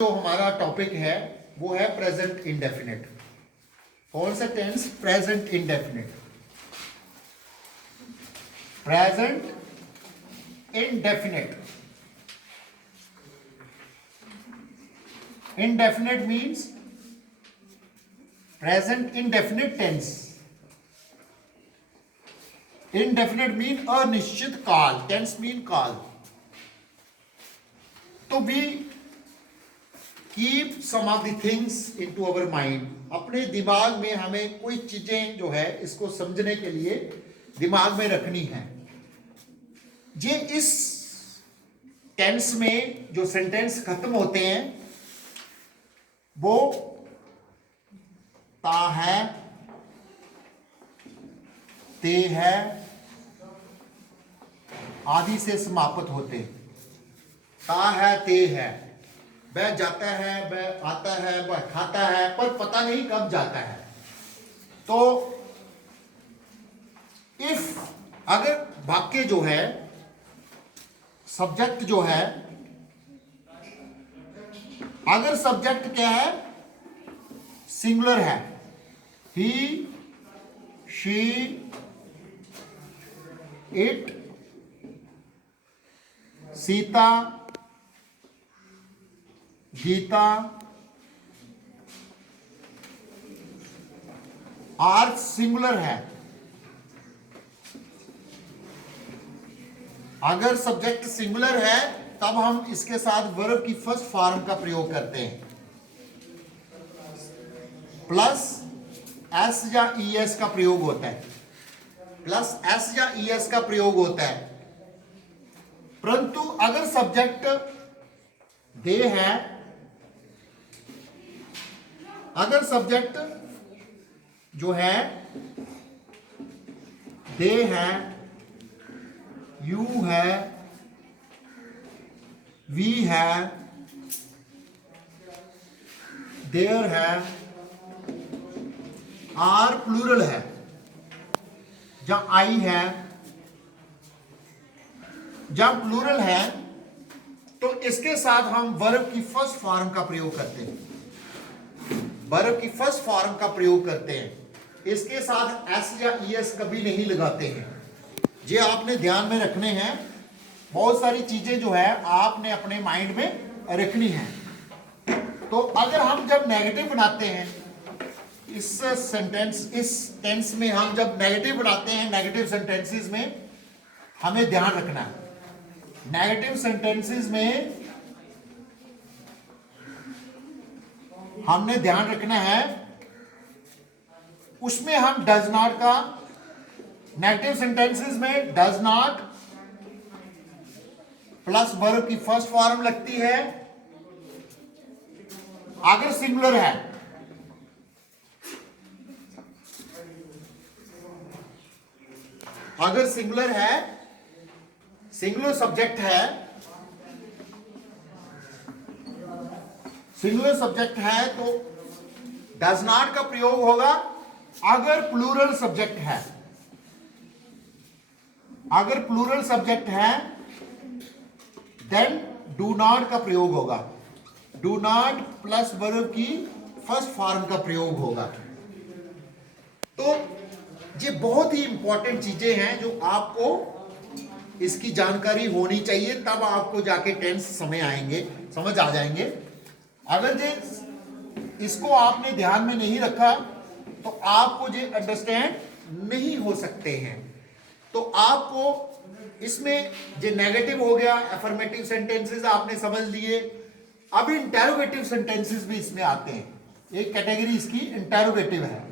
जो हमारा टॉपिक है वो है प्रेजेंट इंडेफिनिट। कौन सा tense? Present indefinite. Present indefinite. Indefinite means present indefinite tense. Indefinite mean अनिश्चित काल, टेंस मीन काल। तो we keep some of the things into our mind. अपने दिमाग में हमें कोई चीजें जो है इसको समझने के लिए दिमाग में रखनी है। ये इस टेंस में जो सेंटेंस खत्म होते हैं वो ता है, ते है आदि से समाप्त होते। ता है, ते है, वह जाता है, वह आता है, वह खाता है, पर पता नहीं कब जाता है। तो इफ अगर वाक्य जो है, सब्जेक्ट जो है, अगर सब्जेक्ट क्या है? सिंगुलर है, he, she, it, Sita, Gita, are singular है। अगर सब्जेक्ट सिंगुलर है तब हम इसके साथ वर्ब की फर्स्ट फॉर्म का प्रयोग करते हैं, प्लस एस या ईएस का प्रयोग होता है। प्लस एस या ईएस का प्रयोग होता है। परंतु अगर सब्जेक्ट दे है, अगर सब्जेक्ट जो है दे है, यू है, वी है, देयर है, आर प्लूरल है, जब आई है, जब प्लूरल है तो इसके साथ हम वर्ब की फर्स्ट फॉर्म का प्रयोग करते हैं। वर्ब की फर्स्ट फॉर्म का प्रयोग करते हैं। इसके साथ एस या ईएस कभी नहीं लगाते हैं। ये आपने ध्यान में रखने हैं। बहुत सारी चीजें जो है आपने अपने माइंड में रखनी है। तो अगर हम जब नेगेटिव बनाते हैं इस सेंटेंस, इस टेंस में हम जब नेगेटिव बनाते हैं, नेगेटिव सेंटेंसेस में हमें ध्यान रखना है। नेगेटिव सेंटेंसेस में हमने ध्यान रखना है, उसमें हम डज नॉट का, नेगेटिव सेंटेंसेस में डज नॉट प्लस वर्ब की फर्स्ट फॉर्म लगती है अगर सिंगुलर है। अगर सिंगुलर है, सिंगुलर सब्जेक्ट है, सिंगुलर सब्जेक्ट है तो डज नॉट का प्रयोग होगा। अगर प्लूरल सब्जेक्ट है, अगर प्लूरल सब्जेक्ट है देन डू नॉट का प्रयोग होगा। डू नॉट प्लस वर्ब की फर्स्ट फॉर्म का प्रयोग होगा। तो ये बहुत ही इंपॉर्टेंट चीजें हैं जो आपको इसकी जानकारी होनी चाहिए, तब आपको जाके टेंस समझ आएंगे, समझ आ जाएंगे। अगर ये इसको आपने ध्यान में नहीं रखा तो आपको ये अंडरस्टैंड नहीं हो सकते हैं। तो आपको इसमें जो नेगेटिव हो गया, अफर्मेटिव सेंटेंसेस आपने समझ लिए। अब इंटेरोगेटिव सेंटेंसेस भी इसमें आते हैं। एक कैटेगरी इसकी इंटेरोगेटिव है।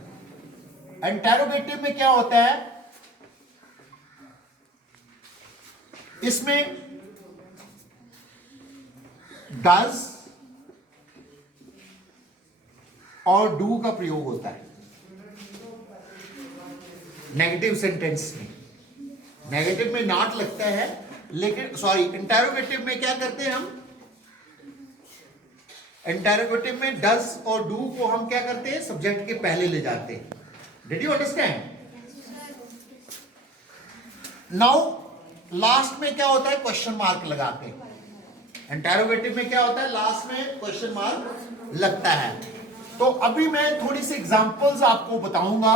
इंटेरोगेटिव में क्या होता है? इसमें डज और डू का प्रयोग होता है नेगेटिव सेंटेंस में। नेगेटिव में नॉट लगता है, लेकिन सॉरी, इंटेरोगेटिव में क्या करते हैं हम? इंटेरोगेटिव में डज और डू को हम क्या करते हैं? सब्जेक्ट के पहले ले जाते हैं। Did you understand? Now last में क्या होता है? क्वेश्चन मार्क लगाते हैं। इंटेरोगेटिव में क्या होता है, लास्ट में क्वेश्चन मार्क लगता है। तो अभी मैं थोड़ी सी एग्जांपल्स आपको बताऊंगा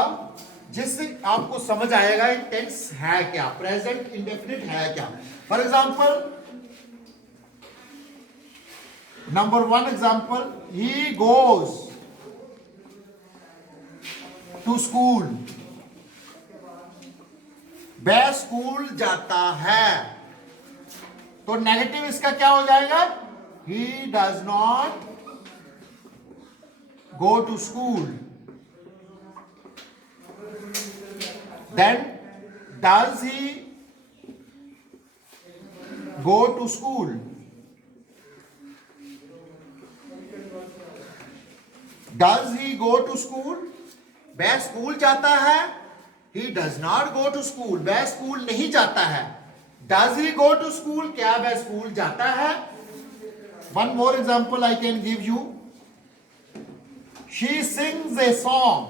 जिससे आपको समझ आएगा टेंस है क्या, प्रेजेंट इंडेफिनिट है क्या। For example, number 1 example, he goes to school, वह स्कूल जाता है। तो नेगेटिव इसका क्या हो जाएगा, he does not go to school. Then does he go to school? Does he go to school? वह स्कूल जाता है। He does not go to school. वह स्कूल नहीं जाता है। Does he go to school? क्या वह स्कूल जाता है? One more example I can give you. She sings a song.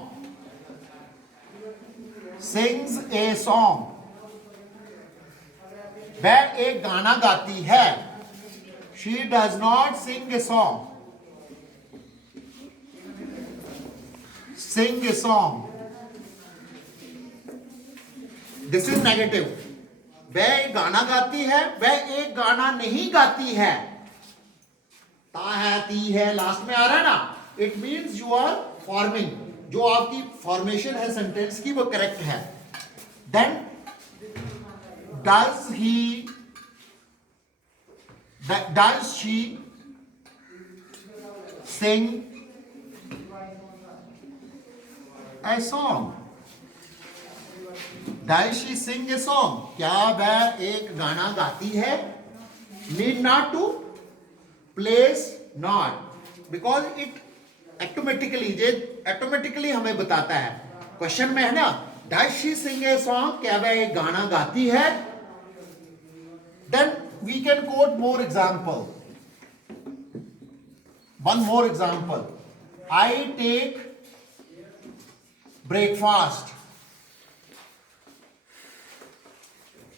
Sings a song. वह एक गाना गाती है। She does not sing a song. Sing a song. This is negative. वह एक गाना गाती है, वह एक गाना नहीं गाती है। ता है, ती है, लास्ट में आ रहा है ना, it means you are forming, जो आपकी फॉर्मेशन है सेंटेंस की वो करेक्ट है। Then does he, does she sing a song? Does she sing a song? क्या वह एक गाना गाती है? Need not to, place not, because it automatically हमें बताता है। क्वेश्चन में है ना, does she sing a song, क्या वह एक गाना गाती है? Then we can quote more example. One more example, I take breakfast,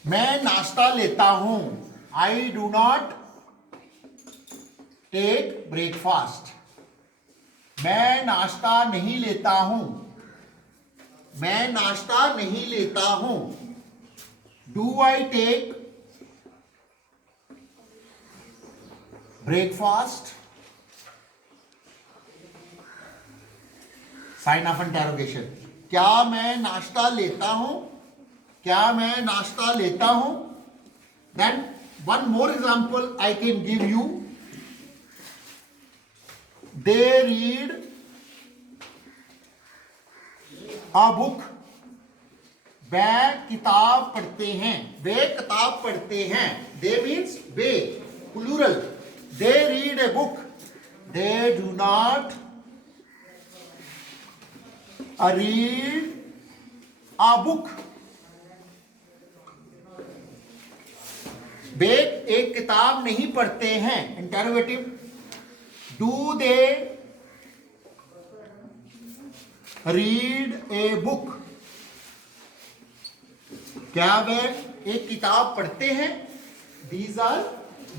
मैं नाश्ता लेता हूं। I do not take breakfast, मैं नाश्ता नहीं लेता हूं। मैं नाश्ता नहीं लेता हूं। Do I take breakfast? Sign of interrogation, क्या मैं नाश्ता लेता हूं? क्या मैं नाश्ता लेता हूं? Then one more example I can give you. They read a book. वह किताब पढ़ते हैं, वे किताब पढ़ते हैं। They means way, plural. They read a book. They do not read a book. वे एक किताब नहीं पढ़ते हैं। Interrogative, do they read a book? क्या वे एक किताब पढ़ते हैं?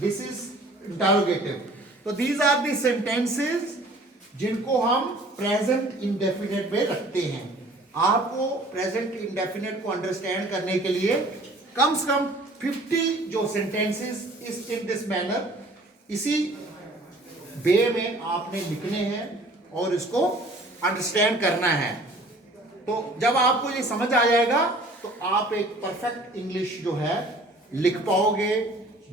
this is interrogative. तो these are the sentences जिनको हम प्रेजेंट इंडेफिनिट में रखते हैं। आपको प्रेजेंट इंडेफिनिट को अंडरस्टैंड करने के लिए कम से कम 50 जो सेंटेंसेस इस इन दिस मैनर, इसी वे में आपने लिखने हैं और इसको अंडरस्टैंड करना है। तो जब आपको ये समझ आ जाएगा तो आप एक परफेक्ट इंग्लिश जो है लिख पाओगे,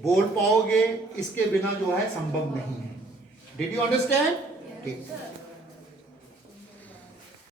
बोल पाओगे। इसके बिना जो है संभव नहीं है। Did you understand? ठीक।